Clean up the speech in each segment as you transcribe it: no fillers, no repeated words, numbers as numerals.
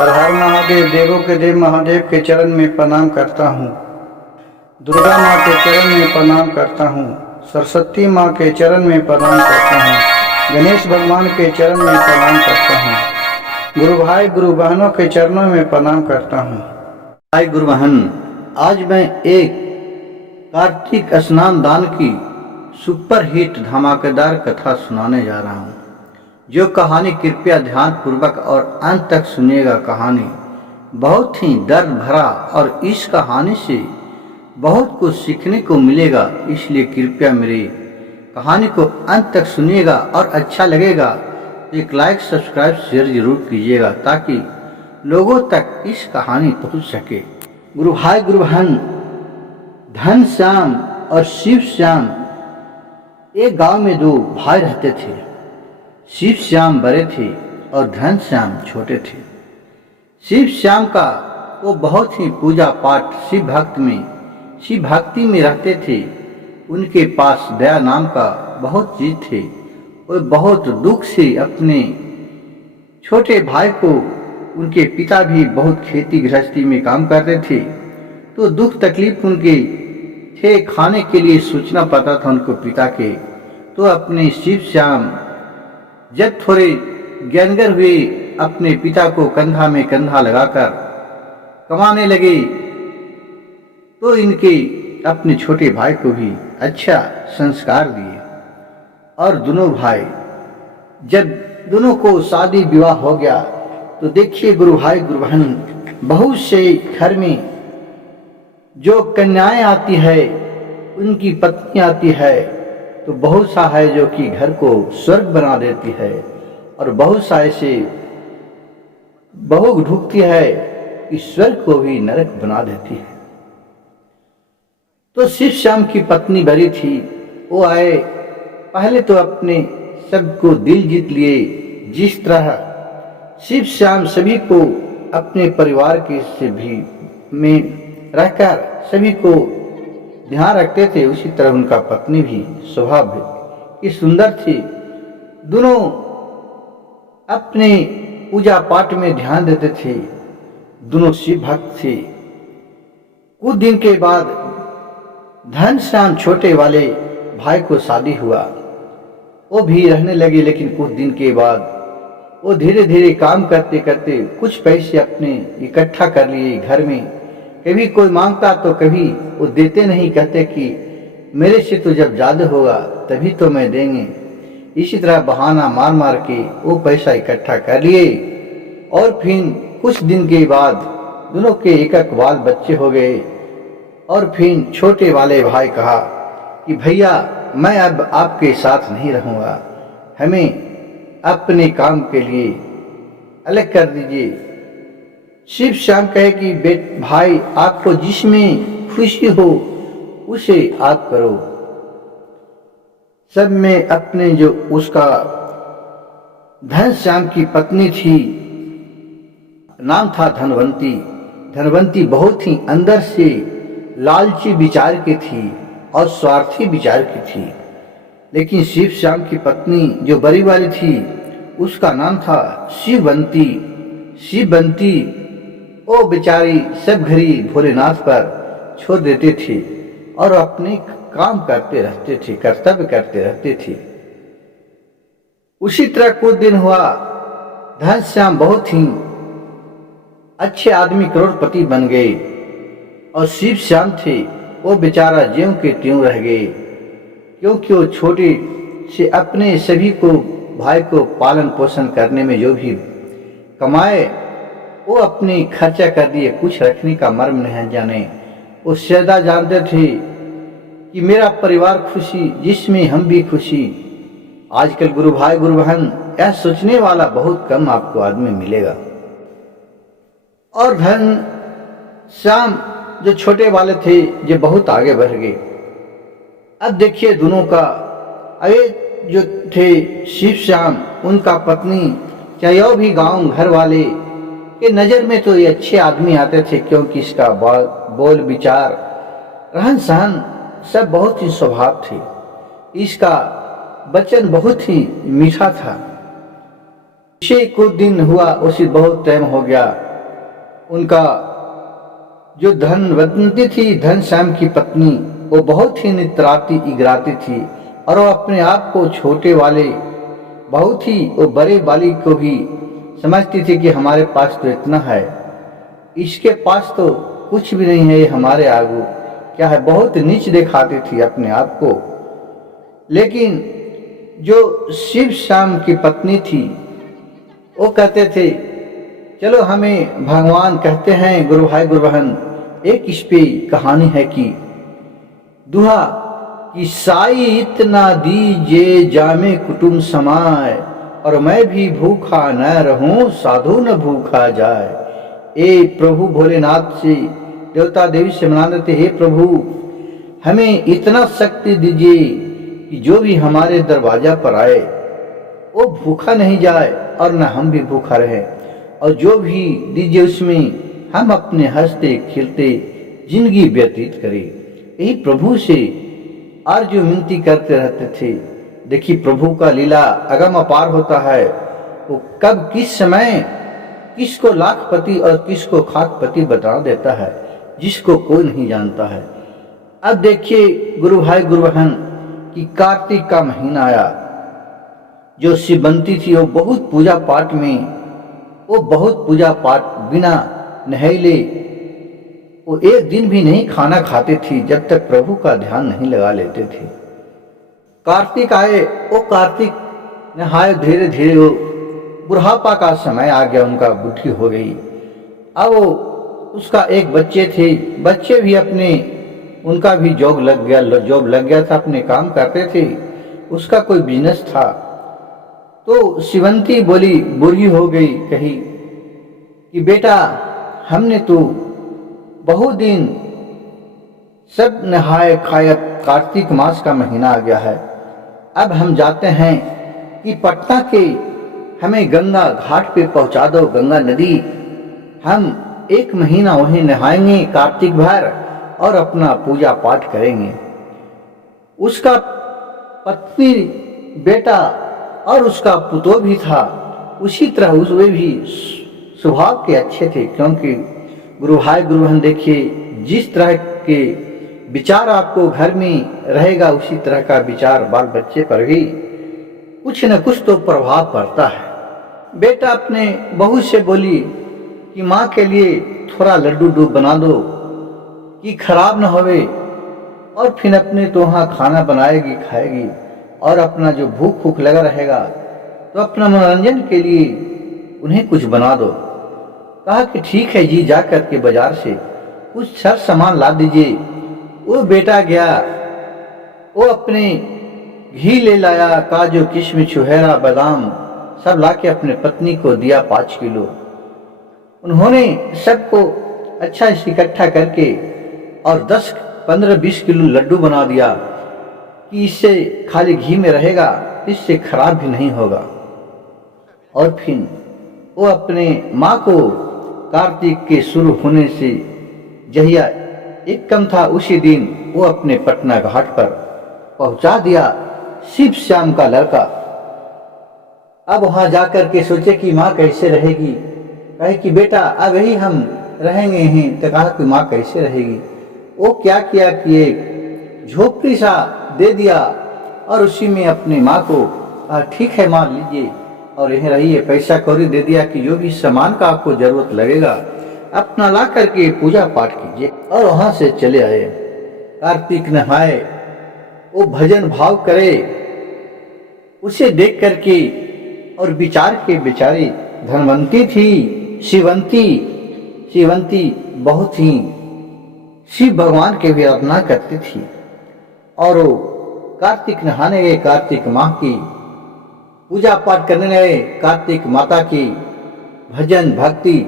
हर हर महादेव, देवों के देव महादेव के चरण में प्रणाम करता हूँ। दुर्गा माँ के चरण में प्रणाम करता हूँ। सरस्वती माँ के चरण में प्रणाम करता हूँ। गणेश भगवान के चरण में प्रणाम करता हूँ। गुरु भाई गुरु बहनों के चरणों में प्रणाम करता हूँ। भाई गुरु बहन, आज मैं एक कार्तिक स्नान दान की सुपर हिट धमाकेदार कथा सुनाने जा रहा हूँ। जो कहानी कृपया ध्यान पूर्वक और अंत तक सुनिएगा। कहानी बहुत ही दर्द भरा और इस कहानी से बहुत कुछ सीखने को मिलेगा, इसलिए कृपया मेरी कहानी को अंत तक सुनिएगा और अच्छा लगेगा तो एक लाइक सब्सक्राइब शेयर जरूर कीजिएगा ताकि लोगों तक इस कहानी पहुंच सके। गुरु भाई गुरु बहन, घनश्याम और शिव श्याम एक गांव में दो भाई रहते थे। शिव श्याम बड़े थे और घनश्याम छोटे थे। शिव श्याम का वो बहुत ही पूजा पाठ शिव भक्ति में रहते थे। उनके पास दया नाम का बहुत चीज थे। वो बहुत दुख से अपने छोटे भाई को, उनके पिता भी बहुत खेती गृहस्थी में काम करते थे, तो दुख तकलीफ उनके थे, खाने के लिए सोचना पड़ता था उनको पिता के। तो अपने शिव श्याम जब थोड़े ज्ञानगर हुए, अपने पिता को कंधा में कंधा लगाकर कमाने लगे, तो इनके अपने छोटे भाई को भी अच्छा संस्कार दिए। और दोनों भाई जब दोनों को शादी विवाह हो गया तो देखिए गुरु भाई गुरु बहन, बहुत से घर में जो कन्याएं आती है, उनकी पत्नी आती है, तो बहुत सा है जो कि घर को स्वर्ग बना देती है, और बहुत सा ऐसे बहू ढूंढती है कि स्वर्ग को भी नरक बना देती है। तो शिव श्याम की पत्नी बड़ी थी। वो आए, पहले तो अपने सबको दिल जीत लिए। जिस तरह शिव श्याम सभी को अपने परिवार के से भी में रहकर सभी को ध्यान रखते थे, उसी तरह उनका पत्नी भी स्वभाव की सुंदर थी। दोनों अपने पूजा पाठ में ध्यान देते थे। दोनों शिव भक्त थे। कुछ दिन के बाद घनश्याम छोटे वाले भाई को शादी हुआ। वो भी रहने लगे, लेकिन कुछ दिन के बाद वो धीरे धीरे काम करते करते कुछ पैसे अपने इकट्ठा कर लिए घर में। कभी कोई मांगता तो कभी वो देते नहीं, कहते कि मेरे से तो जब ज्यादा होगा तभी तो मैं देंगे। इसी तरह बहाना मार मार के वो पैसा इकट्ठा कर लिए। और फिर कुछ दिन के बाद दोनों के एक एक बाल बच्चे हो गए। और फिर छोटे वाले भाई कहा कि भैया मैं अब आपके साथ नहीं रहूंगा, हमें अपने काम के लिए अलग कर दीजिए। शिव श्याम कहे कि भाई आपको जिसमें खुशी हो उसे आप करो। सब में अपने जो उसका घनश्याम की पत्नी थी, नाम था धनवंती। धनवंती बहुत ही अंदर से लालची विचार की थी और स्वार्थी विचार की थी। लेकिन शिव श्याम की पत्नी जो बड़ी वाली थी, उसका नाम था शिववंती। शिववंती वो बेचारी सब घड़ी भोलेनाथ पर छोड़ देते थे और अपने काम करते रहते थे, कर्तव्य करते रहते थे। उसी तरह कुछ दिन हुआ। घनश्याम बहुत ही अच्छे आदमी, करोड़पति बन गए, और शिव श्याम थे वो बेचारा ज्यों के त्यों रह गए, क्योंकि वो छोटे से अपने सभी को भाई को पालन पोषण करने में जो भी कमाए वो अपने खर्चा कर दिए। कुछ रखने का मर्म नहीं जाने। वो सदा जानते थे कि मेरा परिवार खुशी, जिसमें हम भी खुशी। आजकल गुरु भाई गुरु बहन, यह सोचने वाला बहुत कम आपको आदमी मिलेगा। और घनश्याम जो छोटे वाले थे, जो बहुत आगे बढ़ गए। अब देखिए दोनों का, अरे जो थे शिव श्याम, उनका पत्नी, चाहे और भी गांव घर वाले के नजर में तो ये अच्छे आदमी आते थे, क्योंकि इसका बोल विचार रहन सहन सब बहुत ही स्वभाव थे। इसका वचन बहुत ही मीठा था। कुछ दिन हुआ, उसी बहुत टाइम हो गया। उनका जो धनवंती थी, घनश्याम की पत्नी, वो बहुत ही नित्राती इगराती थी और वो अपने आप को छोटे वाले बहुत ही वो बड़े वाली को भी समझती थी कि हमारे पास तो इतना है, इसके पास तो कुछ भी नहीं है, ये हमारे आगू क्या है, बहुत नीच दिखाती थी अपने आप को। लेकिन जो शिव श्याम की पत्नी थी वो कहते थे चलो हमें भगवान कहते हैं गुरु भाई गुरु बहन, एक इस पे कहानी है कि दुहा कि साई इतना दीजे जामे कुटुम समाए, और मैं भी भूखा न रहूं साधु न भूखा जाए। ए प्रभु भोलेनाथ से देवता देवी से मना देते, हे प्रभु हमें इतना शक्ति दीजिए कि जो भी हमारे दरवाजा पर आए वो भूखा नहीं जाए और न हम भी भूखा रहे, और जो भी दीजिए उसमें हम अपने हंसते खिलते जिंदगी व्यतीत करें। यही प्रभु से आरजू विनती करते रहते थे। देखिए प्रभु का लीला अगम अपार होता है, वो कब किस समय किसको लाखपति और किसको खाकपति बता देता है, जिसको कोई नहीं जानता है। अब देखिए गुरु भाई गुरु बहन कि कार्तिक का महीना आया, जो शिवबंती थी वो बहुत पूजा पाठ में, वो बहुत पूजा पाठ बिना नहैले वो एक दिन भी नहीं खाना खाते थी जब तक प्रभु का ध्यान नहीं लगा लेते थे। कार्तिक आए, वो कार्तिक नहाए, धीरे धीरे वो बुढ़ापा का समय आ गया, उनका बुद्धि हो गई। अब वो उसका एक बच्चे थे, बच्चे भी अपने उनका भी जॉब लग गया था, अपने काम करते थे, उसका कोई बिजनेस था। तो शिवंती बोली, बुरी हो गई, कही कि बेटा हमने तो बहुत दिन सब नहाए खाए, कार्तिक मास का महीना आ गया है, अब हम जाते हैं कि पटना के हमें गंगा घाट पे पहुंचा दो, गंगा नदी, हम एक महीना वहीं नहाएंगे कार्तिक भर और अपना पूजा पाठ करेंगे। उसका पत्नी बेटा और उसका पुतो भी था, उसी तरह वे भी स्वभाव के अच्छे थे, क्योंकि गुरु भाई गुरु बहन देखिए जिस तरह के विचार आपको घर में रहेगा उसी तरह का विचार बाल बच्चे पर भी कुछ न कुछ तो प्रभाव पड़ता है। बेटा अपने बहू से बोली कि माँ के लिए थोड़ा लड्डू दूध बना दो कि खराब न होवे, और फिर अपने तो वहाँ खाना बनाएगी खाएगी, और अपना जो भूख भूख लगा रहेगा तो अपना मनोरंजन के लिए उन्हें कुछ बना दो। कहा कि ठीक है जी, जा कर के बाजार से कुछ सर सामान ला दीजिए। वो बेटा गया, वो अपने घी ले लाया, काजू किशमिश छुहेरा बादाम सब लाके अपने पत्नी को दिया 5 किलो। उन्होंने सबको अच्छा से इकट्ठा करके और 10, 15, 20 किलो लड्डू बना दिया कि इससे खाली घी में रहेगा, इससे खराब भी नहीं होगा। और फिर वो अपने माँ को कार्तिक के शुरू होने से जहिया एक कम था उसी दिन वो अपने पटना घाट पर पहुंचा दिया शिव श्याम का लड़का। अब वहां जाकर के सोचे कि माँ कैसे रहेगी, कहे कि बेटा अब यही हम रहेंगे हैं। तो कहा कि माँ कैसे रहेगी। वो क्या किया कि एक झोपड़ी सा दे दिया और उसी में अपनी माँ को ठीक है माँ लीजिए और यहीं रहिए, पैसा कौड़ी दे दिया कि जो भी सामान का आपको जरूरत लगेगा अपना ला करके पूजा पाठ कीजिए। और वहां से चले आए। कार्तिक नहाए, वो भजन भाव करे, उसे देख करके और विचार के बेचारी धनवंती थी शिवंती बहुत ही शिव भगवान के भी आराधना करती थी। और वो कार्तिक नहाने गए, कार्तिक माह की पूजा पाठ करने गए, कार्तिक माता की भजन भक्ति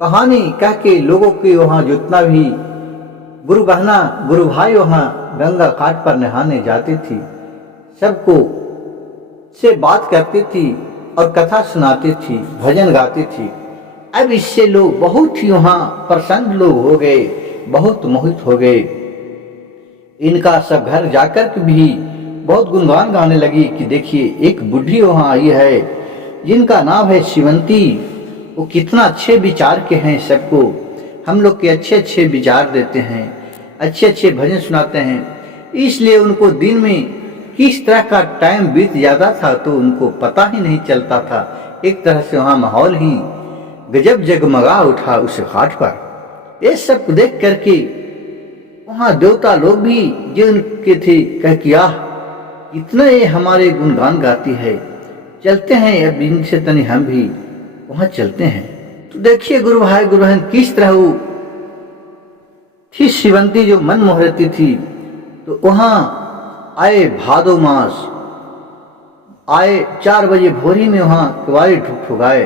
कहानी कह के लोगों के वहाँ जितना भी गुरु बहना गुरु भाई वहाँ गंगा घाट पर नहाने जाती थी, सबको से बात करती थी और कथा सुनाती थी, भजन गाती थी। अब इससे लोग बहुत ही वहाँ प्रसन्न लोग हो गए, बहुत मोहित हो गए। इनका सब घर जाकर के भी बहुत गुणगान गाने लगी कि देखिए एक बुढ़ी वहाँ आई है जिनका नाम है शिवंती। वो कितना अच्छे विचार के हैं, सबको हम लोग के अच्छे अच्छे विचार देते हैं, अच्छे अच्छे भजन सुनाते हैं। इसलिए उनको दिन में किस तरह का टाइम बीत जाता था तो उनको पता ही नहीं चलता था। एक तरह से वहाँ माहौल ही गजब जगमगा उठा उस घाट पर। ये सब देख करके वहाँ देवता लोग भी जो उनके थे कह किया इतना ये हमारे गुणगान गाती है, चलते हैं अब इनसे तनी हम भी वहाँ चलते हैं। तो देखिए गुरु भाई गुरु बहन किस तरह वो थी शिवंती जो मन मोह रहती थी। तो वहाँ आए भादो मास, आए 4 बजे भोरी में वहाँ केवाड़ी ठुकठुकाए।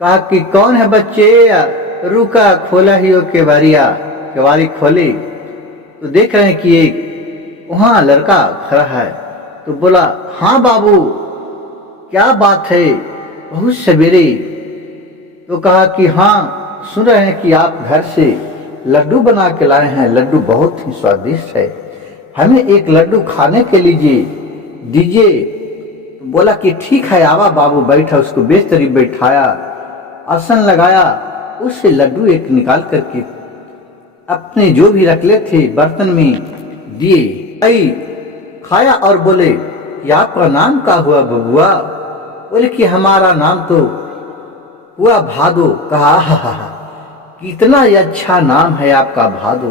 कहा कि कौन है बच्चे, रुका खोला ही हो केवाड़िया। केवाड़ी खोली तो देख रहे हैं कि एक वहाँ लड़का खड़ा है। तो बोला हाँ बाबू क्या बात है बहुत सवेरे। तो कहा कि हाँ सुन रहे हैं कि आप घर से लड्डू बना के लाए हैं, लड्डू बहुत ही स्वादिष्ट है, हमें एक लड्डू खाने के लिए दीजिए। तो बोला कि ठीक है आवा बाबू बैठा। उसको बेस्तरी बैठाया, आसन लगाया, उससे लड्डू एक निकाल करके अपने जो भी रखले थे बर्तन में दिए। आई खाया और बोले कि आपका नाम क्या हुआ बबुआ। बोले कि हमारा नाम तो हुआ भादो। कहा हा कितना अच्छा नाम है आपका भादो।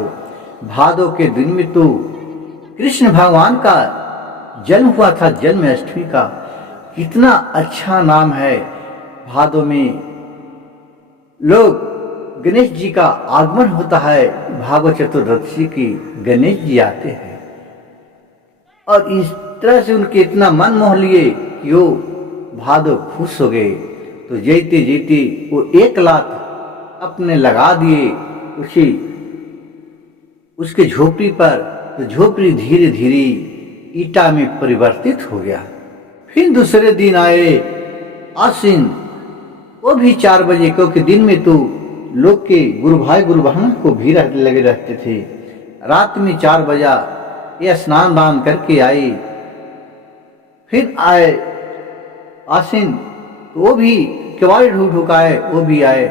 भादो के दिन में तो कृष्ण भगवान का जन्म हुआ था, जन्माष्टमी का। कितना अच्छा नाम है। भादो में लोग गणेश जी का आगमन होता है, भागवत चतुर्दशी की गणेश जी आते हैं। और इस तरह से उनके इतना मन मोह लिए कि वो भादो खुश हो गए। तो जीते जीते वो 1 लाख अपने लगा दिए उसके झोपड़ी पर। तो झोपड़ी धीरे धीरे ईटा में परिवर्तित हो गया। फिर दूसरे दिन आए आसीन, वो भी 4 बजे, क्योंकि दिन में तो लोग के गुरु भाई गुरु बहन को भी लगे रहते थे। रात में 4 बजा ये स्नान दान करके आई। फिर आए आसीन, तो वो भी केवाड़ी ढुकाए, वो भी आए,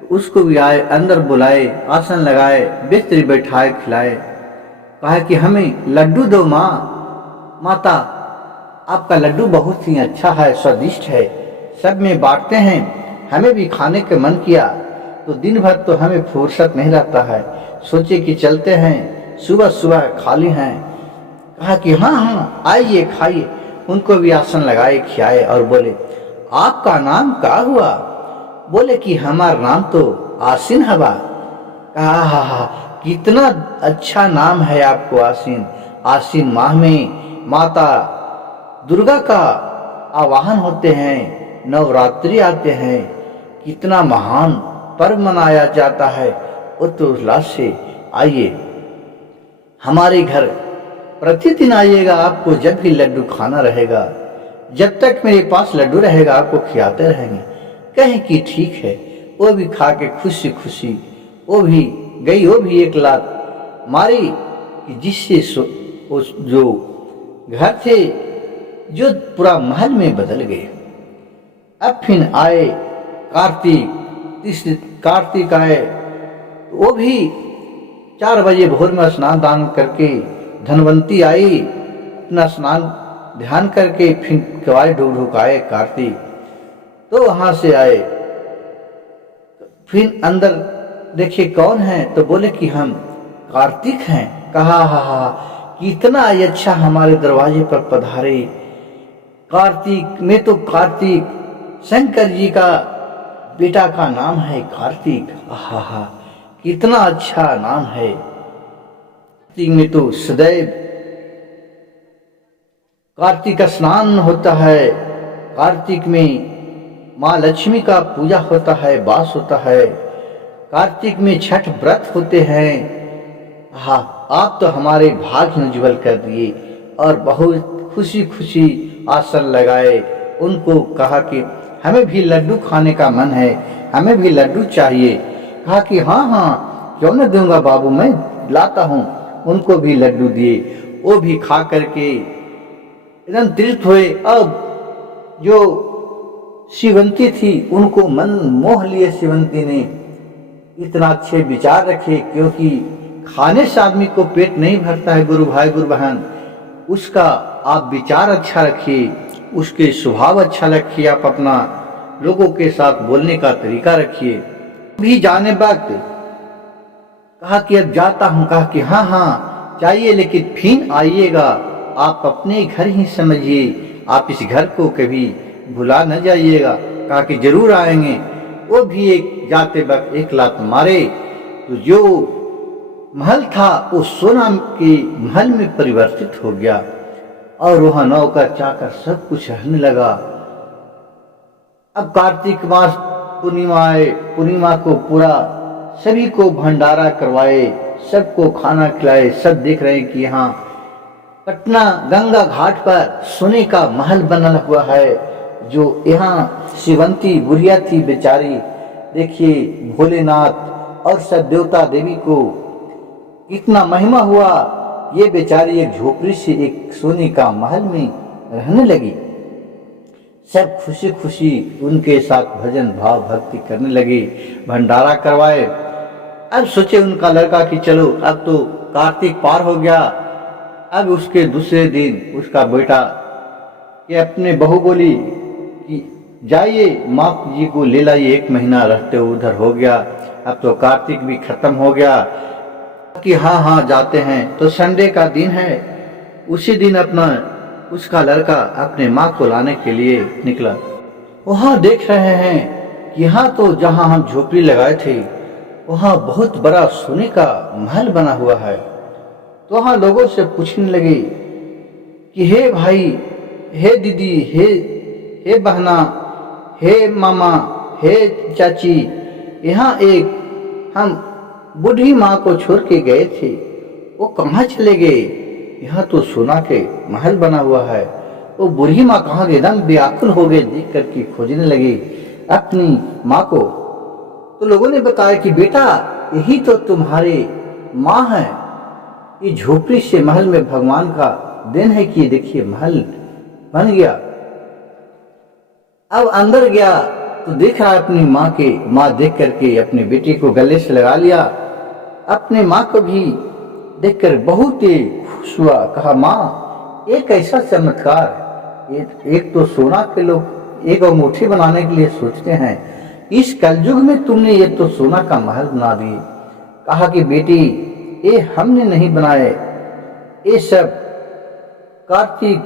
तो उसको भी आए, अंदर बुलाए, आसन लगाए, बिस्तर बैठाए, खिलाए। कहा कि हमें लड्डू दो माता, आपका लड्डू बहुत ही अच्छा है, स्वादिष्ट है, सब में बांटते हैं, हमें भी खाने का मन किया। तो दिन भर तो हमें फुर्सत नहीं रहता है, सोचे कि चलते हैं, सुबह सुबह खाली हैं। कहा कि हाँ हाँ आइए खाइए। उनको भी आसन लगाए, खिलाए और बोले आपका नाम क्या हुआ। बोले कि हमारा नाम तो आसीन हवा। कहा हा कितना अच्छा नाम है आपको आसीन। आसीन माह में माता दुर्गा का आवाहन होते हैं, नवरात्रि आते हैं, कितना महान पर्व मनाया जाता है। उत्साह से आइए हमारे घर प्रतिदिन आइएगा, आपको जब भी लड्डू खाना रहेगा, जब तक मेरे पास लड्डू रहेगा आपको खिलाते रहेंगे। कहें कि ठीक है। वो भी खा के खुशी खुशी वो भी गई, वो भी 1 लाख मारी कि जिससे जो घर थे जो पूरा महल में बदल गए। अब फिर आए कार्तिक आए, वो भी 4 बजे भोर में स्नान दान करके धनवंती आई, अपना स्नान ध्यान करके फिर केवाड़ी ढुकाए कार्तिक। तो वहां से आए, फिर अंदर देखिए कौन है, तो बोले कि हम कार्तिक हैं। कहा हा कितना अच्छा हमारे दरवाजे पर पधारे। कार्तिक में तो कार्तिक शंकर जी का बेटा का नाम है कार्तिक। हा कितना अच्छा नाम है। कार्तिक में तो सदैव कार्तिक स्नान होता है, कार्तिक में माँ लक्ष्मी का पूजा होता है, वास होता है, कार्तिक में छठ व्रत होते हैं। हाँ आप तो हमारे भाग्य उज्जवल कर दिए। और बहुत खुशी खुशी आसन लगाए। उनको कहा कि हमें भी लड्डू खाने का मन है, हमें भी लड्डू चाहिए। कहा कि हाँ क्यों न दूंगा बाबू, मैं लाता हूँ। उनको भी लड्डू दिए, वो भी खा करके एकदम तृप्त हुए। अब जो शिवंती थी, उनको मन मोह लिए शिवंती ने। इतना अच्छे विचार रखे, क्योंकि खाने से आदमी को पेट नहीं भरता है गुरु भाई गुरु बहन। उसका आप विचार अच्छा रखिए, उसके स्वभाव अच्छा रखिए, आप अपना लोगों के साथ बोलने का तरीका रखिए। भी जाने वक्त कहा कि अब जाता हूँ, कहा कि हाँ हाँ चाहिए, लेकिन फिर आइएगा, आप अपने घर ही समझिए, आप इस घर को कभी भुला न जाइएगा। कहा कि जरूर आएंगे। वो भी एक जाते वक्त एक लात मारे तो जो महल था वो सोना के महल में परिवर्तित हो गया, और वहां नौकर चाकर सब कुछ रहने लगा। अब कार्तिक मास पूर्णिमा आए, पूर्णिमा को पूरा सभी को भंडारा करवाए, सबको खाना खिलाए। सब देख रहे हैं कि यहाँ पटना गंगा घाट पर सोने का महल बना हुआ है। जो यहाँ शिवंती बुढ़िया थी बेचारी, देखिए भोलेनाथ और सब देवता देवी को कितना महिमा हुआ। ये बेचारी एक झोपड़ी से एक सोने का महल में रहने लगी। सब खुशी खुशी उनके साथ भजन भाव भक्ति करने लगे, भंडारा करवाए। अब सोचे उनका लड़का कि चलो अब तो कार्तिक पार हो गया। अब उसके दूसरे दिन उसका बेटा कि अपने बहू बोली कि जाइए माँ जी को ले लाइए, 1 महीना रहते उधर हो गया, अब तो कार्तिक भी खत्म हो गया। कि हाँ हाँ जाते हैं। तो संडे का दिन है, उसी दिन अपना उसका लड़का अपने माँ को लाने के लिए निकला। वहाँ देख रहे हैं कि यहाँ तो जहाँ हम झोपड़ी लगाए थे वहाँ बहुत बड़ा सोने का महल बना हुआ है। तो वहाँ लोगों से पूछने लगे कि हे भाई, हे दीदी, हे बहना, हे मामा, हे चाची, यहाँ एक हम बूढ़ी माँ को छोड़ के गए थे, वो कहाँ चले गए? यहाँ तो सोना के महल बना हुआ है, वो बूढ़ी माँ कहाँ गई? एकदम व्याकुल हो गए, देख करके खोजने लगे अपनी माँ को। तो लोगों ने बताया कि बेटा यही तो तुम्हारे माँ है, ये झोपड़ी से महल में भगवान का देन है कि देखिए महल बन गया। अब अंदर गया तो देख रहा अपनी माँ देख करके अपने बेटे को गले से लगा लिया। अपने माँ को भी देखकर बहुत ही खुश हुआ। कहा माँ एक ऐसा चमत्कार, एक तो सोना के लोग एक अंगूठी बनाने के लिए सोचते हैं, इस कलयुग में तुमने ये तो सोना का महल बना दिए। कहा कि बेटी ये हमने नहीं बनाए, ये सब कार्तिक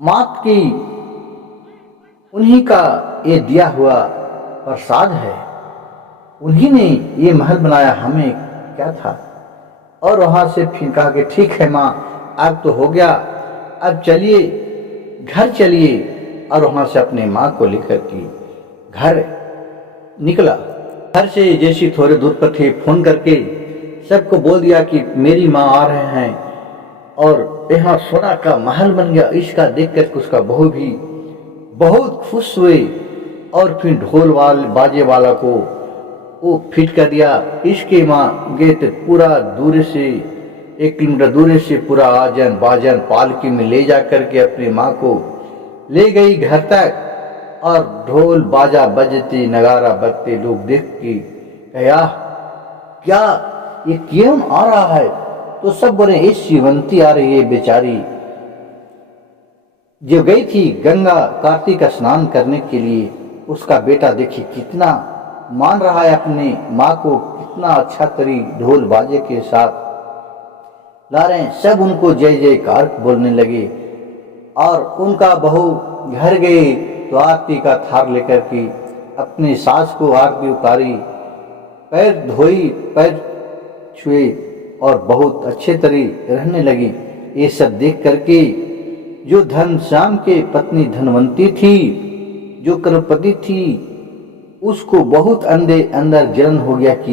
मात की उन्हीं का ये दिया हुआ प्रसाद है, उन्हीं ने ये महल बनाया, हमें क्या था। और वहां से फिर कहा कि ठीक है माँ अब तो हो गया, अब चलिए घर चलिए। और वहां से अपने माँ को लेकर के घर निकला। घर से जैसे थोड़े दूर पर थे, फोन करके सबको बोल दिया कि मेरी माँ आ रहे हैं और यहाँ सोना का महल बन गया। इसका देख कर उसका बहू भी बहुत खुश हुए और फिर ढोल बाजे वाला को वो फिट कर दिया। इसके माँ गए तो पूरा दूर से 1 किलोमीटर दूर से पूरा आजन बाजन पालकी में ले जा करके अपनी माँ को ले गई घर तक। और ढोल बाजा बजते नगारा बजते लोग देख के कहा क्या ये क्यों आ रहा है? तो सब बोले ये शिवंती आ रही है बेचारी, जो गई थी गंगा कार्तिक स्नान करने के लिए। उसका बेटा देखिए कितना मान रहा है अपने माँ को, कितना अच्छा तरी ढोल बाजे के साथ ला रहे हैं। सब उनको जय जयकार बोलने लगे। और उनका बहू घर गई तो आरती का थार लेकर के अपनी सास को आरती उतारी, पैर धोई, पैर छुए और बहुत अच्छे तरी रहने लगी। ये सब देख करके जो घनश्याम के पत्नी धनवंती थी, जो करोड़पति थी, उसको बहुत अंदर जलन हो गया कि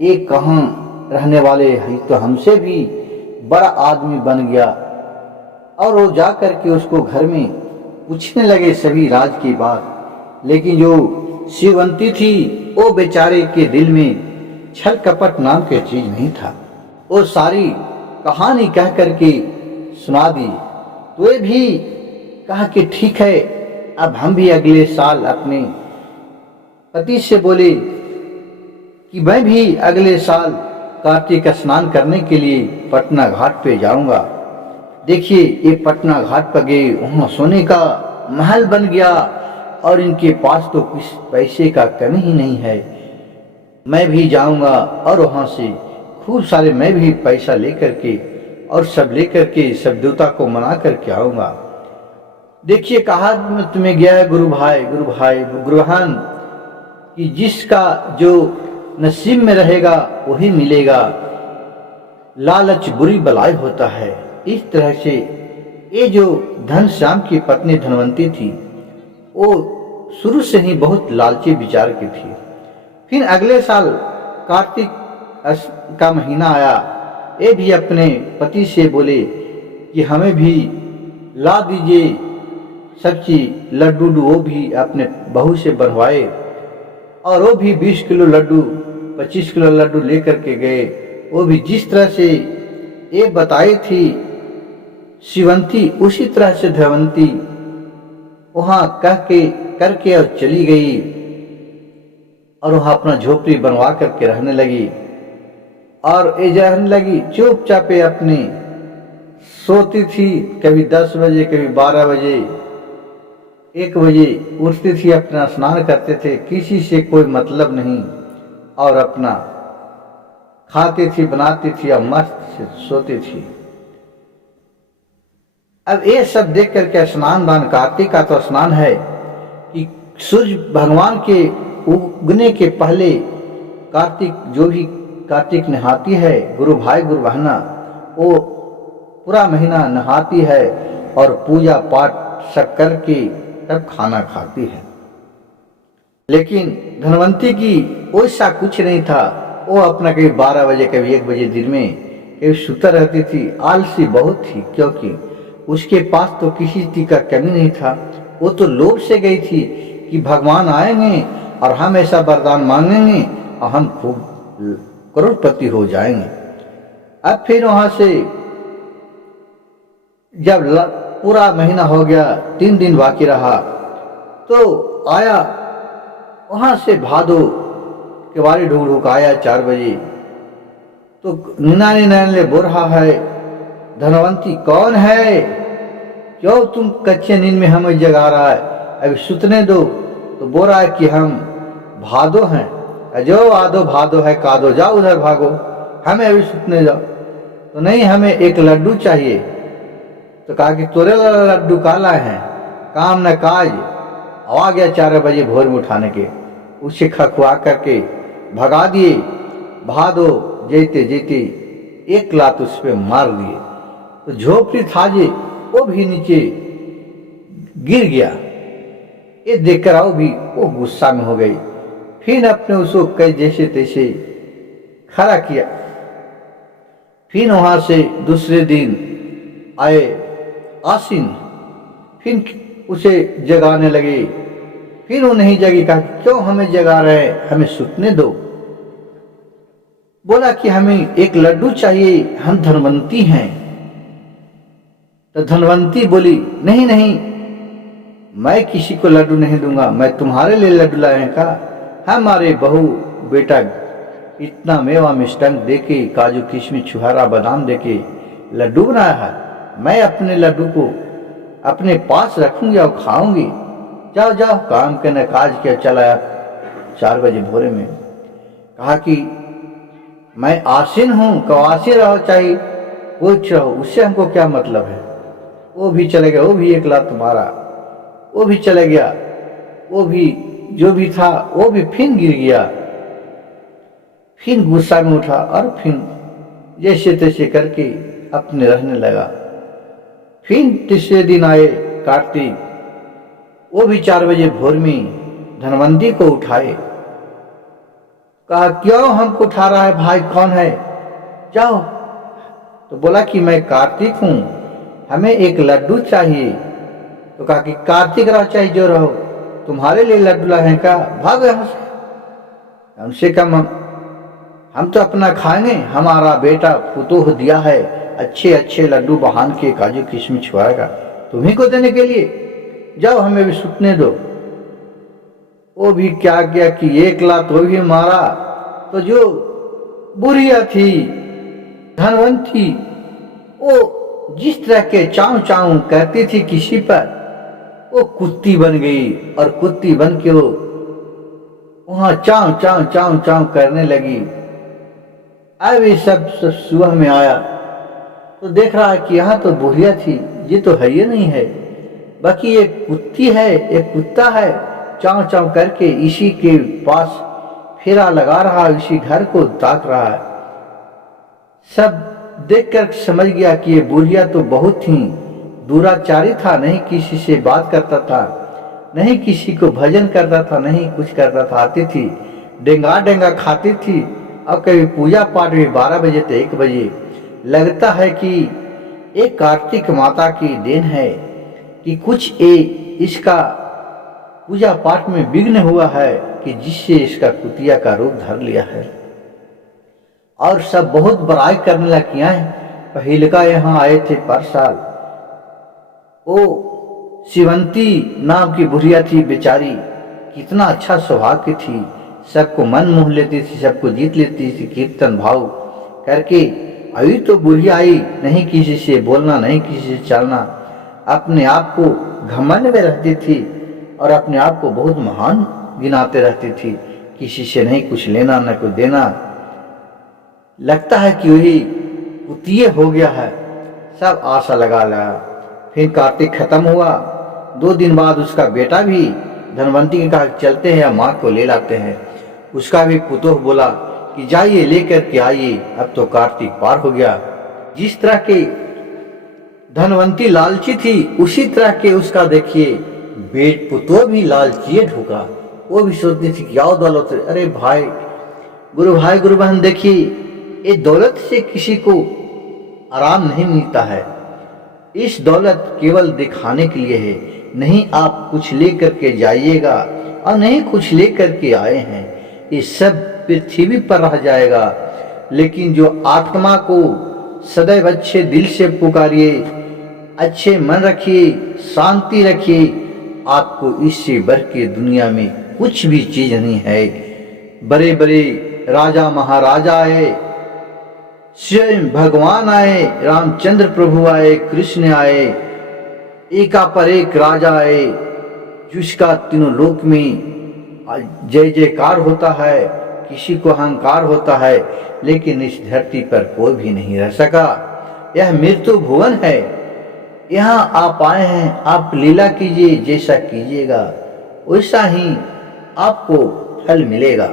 ये कहाँ रहने वाले हैं, तो हमसे भी बड़ा आदमी बन गया। और वो जा करके उसको घर में पूछने लगे सभी राज की बात। लेकिन जो शिवंती थी वो बेचारे के दिल में छल कपट नाम के चीज नहीं था। वो सारी कहानी कह करके सुना दी। तो ये भी कहा कि ठीक है अब हम भी अगले साल अपने पति से बोले कि मैं भी अगले साल कार्तिक स्नान करने के लिए पटना घाट पे जाऊंगा। देखिए ये पटना घाट पर गए, वहां सोने का महल बन गया और इनके पास तो कुछ पैसे का कमी ही नहीं है। मैं भी जाऊंगा और वहां से खूब सारे मैं भी पैसा लेकर के और सब लेकर के सब देवता को मना करके आऊंगा। देखिए कहा मैं तुम्हें गया है गुरु भाई गुरुहान कि जिसका जो नसीब में रहेगा वही मिलेगा, लालच बुरी बलाई होता है। इस तरह से ये जो घनश्याम की पत्नी धनवंती थी वो शुरू से ही बहुत लालची विचार की थी। फिर अगले साल कार्तिक का महीना आया, ये भी अपने पति से बोले कि हमें भी ला दीजिए सब चीज, लड्डू वो भी अपने बहू से बनवाए और वो भी 20 किलो लड्डू 25 किलो लड्डू लेकर के गए। वो भी जिस तरह से ये बताई थी शिवंती उसी तरह से धनवंती वहां कह के करके और चली गई और वहां अपना झोपड़ी बनवा करके रहने लगी और ये रहने लगी चुपचाप अपनी सोती थी, कभी 10 बजे कभी 12 बजे 1 बजे उठती थी, अपना स्नान करते थे, किसी से कोई मतलब नहीं और अपना खाती थी बनाती थी और मस्त सोती थी। अब ये सब देख करके स्नान दान, कार्तिक का तो स्नान है कि सूर्य भगवान के उगने के पहले कार्तिक जो भी कार्तिक नहाती है, गुरु भाई गुरु बहना वो पूरा महीना नहाती है और पूजा पाठ सब करके तब खाना खाती है। लेकिन धनवंती की वैसा कुछ नहीं था, वो अपना कभी 12 बजे कभी 1 बजे दिन में कभी सुता रहती थी, आलसी बहुत थी क्योंकि उसके पास तो किसी चीज का कमी नहीं था। वो तो लोभ से गई थी कि भगवान आएंगे और हम ऐसा वरदान मांगेंगे और हम खूब करोड़पति हो जाएंगे। अब फिर वहां से जब पूरा महीना हो गया, 3 दिन बाकी रहा तो आया वहां से भादो के बारी ढूंढ ढूंढ आया 4 बजे तो निनाने नैन बोल रहा है, धनवंती कौन है, क्यों तुम कच्चे नींद में हमें जगा रहा है, अभी सुतने दो। तो बोल रहा है कि हम भादो हैं, जो आदो भादो है कादो, जाओ उधर भागो, हमें अभी सुतने जाओ। तो नहीं हमें एक लड्डू चाहिए। तो कहा कि तोरे लड्डू का लाए हैं, काम न काज, आ गया 4 बजे भोर में उठाने के, उसे खखवा करके भगा दिए। भादो जेते जेते 1 लात उस पर मार दिए तो झोपड़ी था जे वो भी नीचे गिर गया। ये देखकर आओ भी वो गुस्सा में हो गई, फिर अपने उसको कई जैसे तैसे खड़ा किया। फिर वहां से दूसरे दिन आए आसीन, फिर उसे जगाने लगे, फिर वो नहीं जगी। कहा क्यों हमें जगा रहे, हमें सुतने दो। बोला कि हमें एक लड्डू चाहिए, हम धनवंती हैं। तो धनवंती बोली नहीं नहीं मैं किसी को लड्डू नहीं दूंगा, मैं तुम्हारे लिए लड्डू लाए हैं। कहा हमारे बहू बेटा इतना मेवा मिष्टांग देके, काजू किशमिश छुहारा बादाम देके लड्डू बनाया है, मैं अपने लड्डू को अपने पास रखूंगी और खाऊंगी। जाओ जाओ काम के न काज किया, चला 4 बजे भोरे में। कहा कि मैं आसीन हूं, कवासी रहो चाहे कुछ रहो, उससे हमको क्या मतलब है। वो भी चले गया, वो भी 1 लात मारा, वो भी चले गया, वो भी जो भी था वो भी फिर गिर गया। फिर गुस्सा में उठा और फिर जैसे तैसे करके अपने रहने लगा। फिर तीसरे दिन आए कार्तिक, वो भी 4 बजे भोर में धनवंती को उठाए। कहा क्यों हमको उठा रहा है भाई, कौन है, जाओ। तो बोला कि मैं कार्तिक हूं, हमें एक लड्डू चाहिए। तो कहा कि कार्तिक रहो चाहे जो रहो, तुम्हारे लिए लड्डू लाए हैं। का भागो हमसे, हमसे कम हम तो अपना खाएंगे, हमारा बेटा फुतूह दिया है अच्छे अच्छे लड्डू बहान के काजू किशमिश छुआएगा तुम्ही को देने के लिए। जाओ हमें भी सुतने दो। वो भी क्या किया कि एक लात वो भी मारा तो जो बुढ़िया थी धनवंती, वो जिस तरह के चाव चाव करती थी किसी पर, वो कुत्ती बन गई और कुत्ती बन के वो वहां चाव चाव चाव चाव करने लगी। अब ये सब सुबह में आया तो देख रहा है कि यहाँ तो बुढ़िया थी, ये तो है, ये नहीं है, बाकी एक कुत्ती है, एक कुत्ता है, चाव चाव करके इसी के पास फेरा लगा रहा है, इसी घर को ताक रहा है। सब देखकर समझ गया कि ये बुढ़िया तो बहुत ही दुराचारी था, नहीं किसी से बात करता था, नहीं किसी को भजन करता था, नहीं कुछ करता था। आती थी डेंगा डेंगा खाती थी, और कभी पूजा पाठ भी 12 बजे से 1 बजे। लगता है कि एक कार्तिक माता की देन है कि कुछ इसका पूजा पाठ में विघ्न हुआ है कि जिससे इसका कुतिया का रूप धर लिया है। और सब बहुत बड़ाई करने लगी हैं। पहिलका यहाँ आए थे पर साल, वो शिवंती नाम की बुढ़िया थी बेचारी, कितना अच्छा स्वभाव की थी, सबको मन मोह लेती थी, सबको जीत लेती थी कीर्तन भाव करके। अभी तो बुढ़िया आई, नहीं किसी से बोलना, नहीं किसी से चलना, अपने आप को घमंड में रहती थी और अपने आप को बहुत महान गिनाते रहती थी, किसी से नहीं कुछ लेना न कुछ देना। लगता है कि वही कुतिये हो गया है, सब आशा लगा लिया। फिर कार्तिक खत्म हुआ, 2 दिन बाद उसका बेटा भी धनवंती के कहा चलते हैं या माँ को ले लाते हैं। उसका भी पुतोह बोला कि जाइए लेकर के आइए, अब तो कार्तिक पार हो गया। जिस तरह के धनवंती लालची थी, उसी तरह के उसका देखिए बेट पुतोह भी लालची ढूका। वो भी सोचती थी क्या दौलत, अरे भाई गुरु बहन देखिए, ये दौलत से किसी को आराम नहीं मिलता है, इस दौलत केवल दिखाने के लिए है। नहीं आप कुछ लेकर के जाइएगा और नहीं कुछ लेकर के आए हैं, ये सब पृथ्वी पर रह जाएगा। लेकिन जो आत्मा को सदैव अच्छे दिल से पुकारिए, अच्छे मन रखिए, शांति रखिए, आपको इससे बढ़ के दुनिया में कुछ भी चीज नहीं है। बड़े बड़े राजा महाराजा आए, स्वयं भगवान आए, रामचंद्र प्रभु आए, कृष्ण आए, एका पर एक राजा आए, जिसका तीनों लोक में जय जयकार होता है, किसी को अहंकार होता है, लेकिन इस धरती पर कोई भी नहीं रह सका। यह मृत्यु भुवन है, यहाँ आप आए हैं, आप लीला कीजिए, जैसा कीजिएगा वैसा ही आपको फल मिलेगा।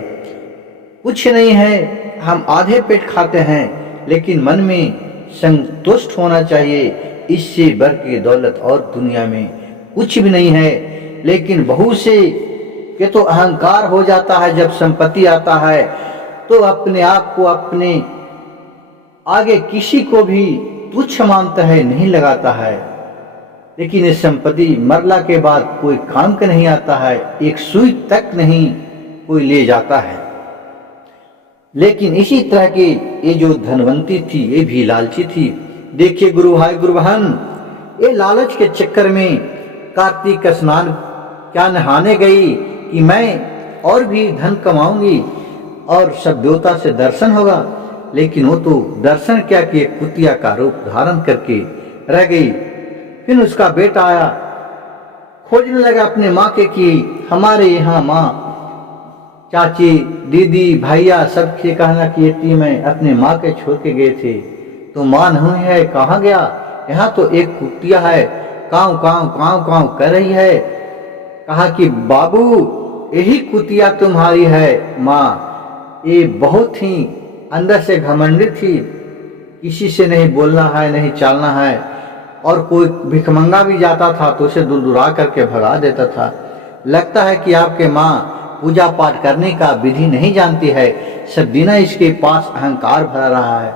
कुछ नहीं है, हम आधे पेट खाते हैं, लेकिन मन में संतुष्ट होना चाहिए, इससे बढ़ के दौलत और दुनिया में कुछ भी नहीं है। लेकिन बहुत से के तो अहंकार हो जाता है, जब संपत्ति आता है तो अपने आप को अपने आगे किसी को भी तुच्छ मानता है, नहीं लगाता है। लेकिन ये संपत्ति मरला के बाद कोई काम का नहीं आता है, एक सुई तक नहीं कोई ले जाता है। लेकिन इसी तरह के ये जो धनवंती थी, ये भी लालची थी। देखिए गुरु भाई गुरु बहन, ये लालच के चक्कर में कार्तिक स्नान क्या नहाने गई कि मैं और भी धन कमाऊंगी और सब देवता से दर्शन होगा, लेकिन वो तो दर्शन क्या किए, कुतिया का रूप धारण करके रह गई। फिर उसका बेटा आया, खोजने लगा अपने माँ के कि हमारे यहाँ माँ, चाची, दीदी, भैया सबके कहना कि मैं अपने माँ के छोड़ के गए थे, तो माँ नहीं है, कहाँ गया? यहाँ तो एक कुतिया है, काँव काँव काँव काँव कर रही है। कहा कि बाबू यही कुतिया तुम्हारी है माँ। ये बहुत ही अंदर से घमंडी थी, किसी से नहीं बोलना है, नहीं चलना है, और कोई भिखमंगा भी जाता था तो उसे दुलदुला करके भगा देता था। लगता है कि आपके माँ पूजा पाठ करने का विधि नहीं जानती है, सब बिना इसके पास अहंकार भरा रहा है।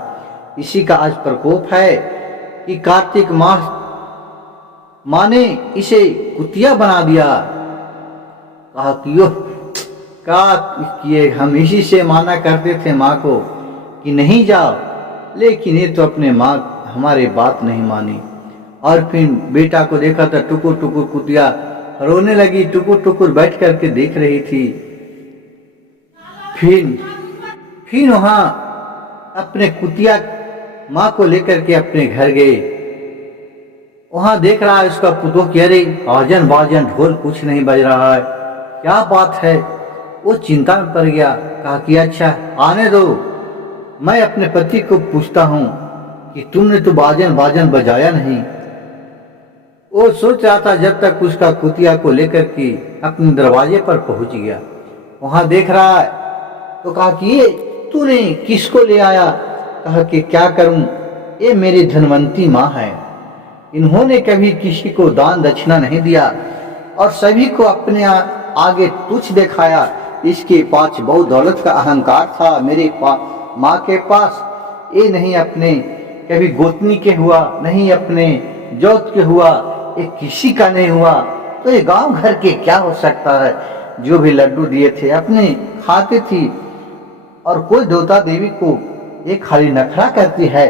इसी का आज प्रकोप है कि कार्तिक माह माँ ने इसे कुतिया बना दिया। कहा कि यो क्या किए, हम इसी से माना करते थे माँ को कि नहीं जाओ, लेकिन ये तो अपने माँ हमारे बात नहीं मानी। और फिर बेटा को देखा तो टुकुर टुकुर कुतिया रोने लगी, टुकुर टुकुर बैठ करके देख रही थी। फिर वहां अपने कुतिया माँ को लेकर के अपने घर गए। वहां देख रहा है उसका पुतोह कि अरे आजन बाजन ढोल कुछ नहीं बज रहा है, क्या बात है। वो चिंता में पड़ गया, कहा कि अच्छा आने दो, मैं अपने पति को पूछता हूं कि तुमने तो बाजन बाजन बजाया नहीं। वो सोच रहा था जब तक उसका कुतिया को लेकर के अपने दरवाजे पर पहुंच गया। वहां देख रहा है तो कहा कि ये तूने किसको ले आया। कहा कि क्या करूं, ये मेरी धनवंती माँ है, इन्होंने कभी किसी को दान दक्षिणा नहीं दिया और सभी को अपने आगे तुच्छ दिखाया। इसके पास बहुत दौलत का अहंकार था, मेरे माँ के पास ये नहीं अपने कभी गोतनी के हुआ, नहीं अपने जोत के हुआ, ये किसी का नहीं हुआ, तो ये गांव घर के क्या हो सकता है। जो भी लड्डू दिए थे अपने खाते थी, और कोई देवता देवी को ये खाली नखरा करती है।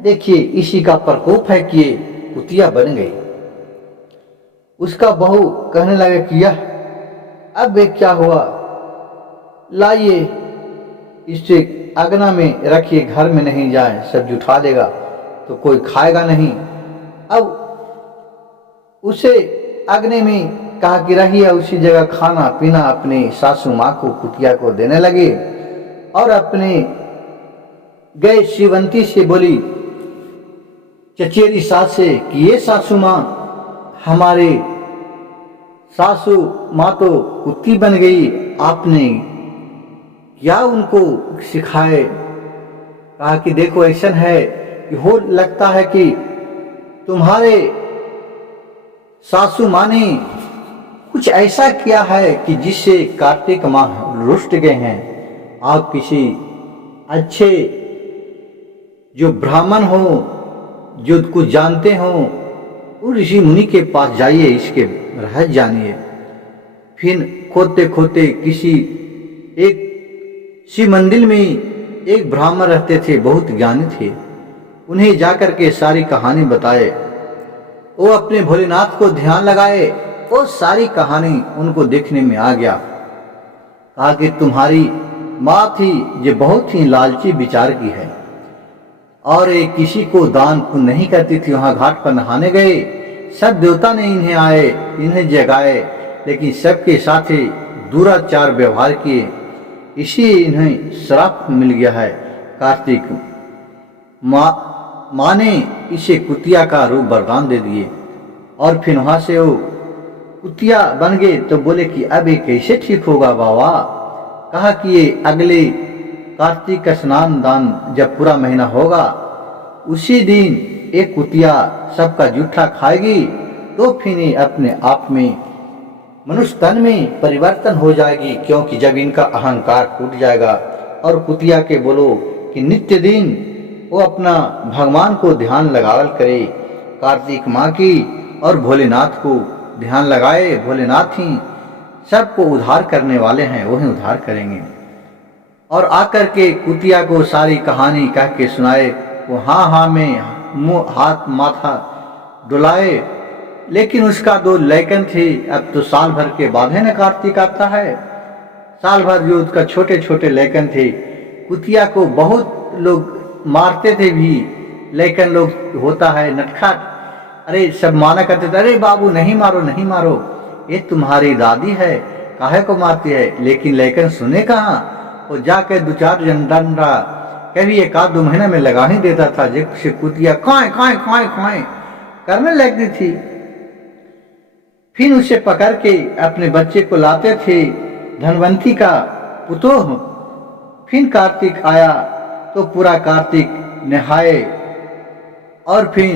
देखिए इसी का प्रकोप है कि ये कुतिया बन गई। उसका बहू कहने लगा कि यह अब ये क्या हुआ, लाइए इसे अगना में रखिए, घर में नहीं जाए, सब जुठा देगा तो कोई खाएगा नहीं। अब उसे अग्नि में कहा कि रहिए, उसी जगह खाना पीना अपनी सासू माँ को कुतिया को देने लगे। और अपने गए शिवंती से बोली चचेरी सास से कि ये सासू माँ, हमारे सासू माँ तो कुत्ती बन गई, आपने क्या उनको सिखाए। कहा कि देखो ऐसा है कि हो लगता है कि तुम्हारे सासू माँ ने कुछ ऐसा किया है कि जिससे कार्तिक माँ रुष्ट गए हैं। आप किसी अच्छे जो ब्राह्मण हो, जो कुछ जानते हो, उस ऋषि मुनि के पास जाइए, इसके रहस्य जानिए। फिर खोते खोते किसी एक शिव मंदिर में एक ब्राह्मण रहते थे, बहुत ज्ञानी थे, उन्हें जाकर के सारी कहानी बताए। वो अपने भोलेनाथ को ध्यान लगाए, वो सारी कहानी उनको देखने में आ गया। कहा कि तुम्हारी माँ थी जो बहुत ही लालची विचार की है, और ये किसी को दान पुण्य नहीं करती थी। वहां घाट पर नहाने गए, सब देवता ने इन्हें जगाए, लेकिन सबके साथ ही दुराचार व्यवहार किए, इसी इन्हें श्राप मिल गया है। कार्तिक माँ ने इसे कुतिया का रूप वरदान दे दिए, और फिर वहां से वो कुतिया बन गए। तो बोले कि अब ये कैसे ठीक होगा बाबा। कहा कि ये अगले कार्तिक स्नान दान जब पूरा महीना होगा, उसी दिन एक कुतिया सबका जूठा खाएगी, तो फिर ये अपने आप में मनुष्य तन में परिवर्तन हो जाएगी, क्योंकि जब इनका अहंकार टूट जाएगा। और कुतिया के बोलो कि नित्य दिन वो अपना भगवान को ध्यान लगावल करे, कार्तिक माँ की और भोलेनाथ को ध्यान लगाए। भोलेनाथ ही सबको उद्धार करने वाले हैं, वही उद्धार करेंगे। और आकर के कुतिया को सारी कहानी कह के सुनाए। वो हाँ हाँ में मुंह हाथ माथा डुलाए, लेकिन उसका दो लैकन थे। अब तो साल भर के बाद है ना कार्तिक आता है, साल भर जो उसका छोटे छोटे लैकन थे, कुतिया को बहुत लोग मारते थे भी। लैकन लोग होता है नटखट, अरे सब माना करते थे, अरे बाबू नहीं मारो नहीं मारो, ये तुम्हारी दादी है, काहे को मारती है। लेकिन लैकन सुने कहाँ, वो जाकर दो चार डंडा कभी एक आध 2 महीना में लगा ही देता था, जिससे कुतिया खाए खाए खाए खाए करने लगती थी। फिर उसे पकड़ के अपने बच्चे को लाते थे, धनवंती का पुतोह। फिर कार्तिक आया तो पूरा कार्तिक नहाए, और फिर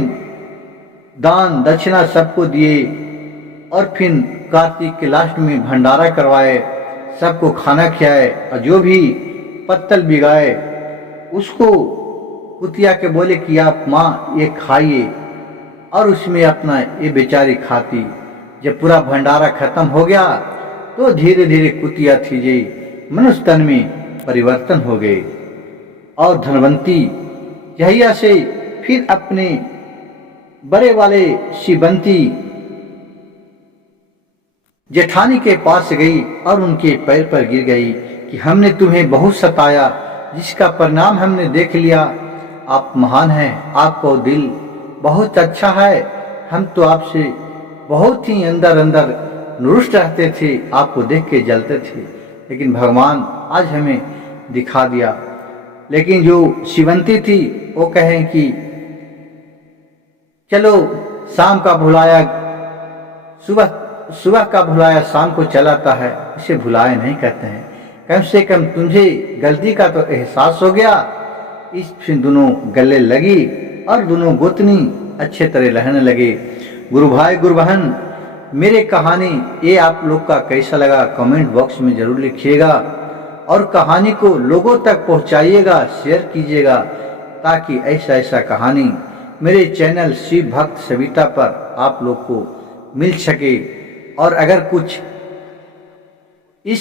दान दक्षिणा सबको दिए, और फिर कार्तिक के लास्ट में भंडारा करवाए, सबको खाना खिलाए, और जो भी पत्तल भिगाए उसको कुतिया के बोले कि आप माँ ये खाइए, और उसमें अपना ये बेचारी खाती। जब पूरा भंडारा खत्म हो गया तो धीरे धीरे कुतिया थी जी मनुष्य तन में परिवर्तन हो गए। और धनवंती यहिया से फिर अपने बड़े वाले शिवंती जेठानी के पास गई और उनके पैर पर गिर गई कि हमने तुम्हें बहुत सताया, जिसका परिणाम हमने देख लिया। आप महान हैं, आपको दिल बहुत अच्छा है। हम तो आपसे बहुत ही अंदर अंदर रुष्ट रहते थे, आपको देख के जलते थे, लेकिन भगवान आज हमें दिखा दिया। लेकिन जो शिवंती थी वो कहें कि चलो शाम का भुलाया सुबह का भुलाया शाम को चलाता है, इसे भुलाए नहीं कहते हैं। कम से कम तुझे गलती का तो एहसास हो गया। इस फिर दोनों गले लगी और दोनों गोतनी अच्छे तरह रहने लगे। गुरु भाई गुरु बहन, मेरे कहानी ये आप लोग का कैसा लगा कमेंट बॉक्स में जरूर लिखिएगा और कहानी को लोगों तक पहुंचाइएगा, शेयर कीजिएगा, ताकि ऐसा कहानी मेरे चैनल शिव भक्त सविता पर आप लोग को मिल सके। और अगर कुछ इस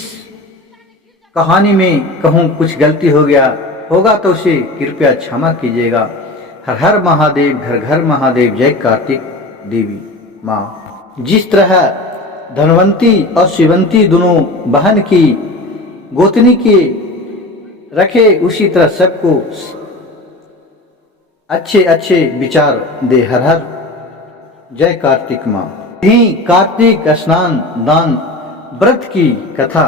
कहानी में कहूँ कुछ गलती होगा तो उसे कृपया क्षमा कीजिएगा। हर हर महादेव, घर घर महादेव, जय कार्तिक देवी माँ। जिस तरह धनवंती और शिवंती दोनों बहन की गोतनी के रखे, उसी तरह सबको अच्छे अच्छे विचार दे। हर हर जय कार्तिक माँ। यही कार्तिक स्नान दान व्रत की कथा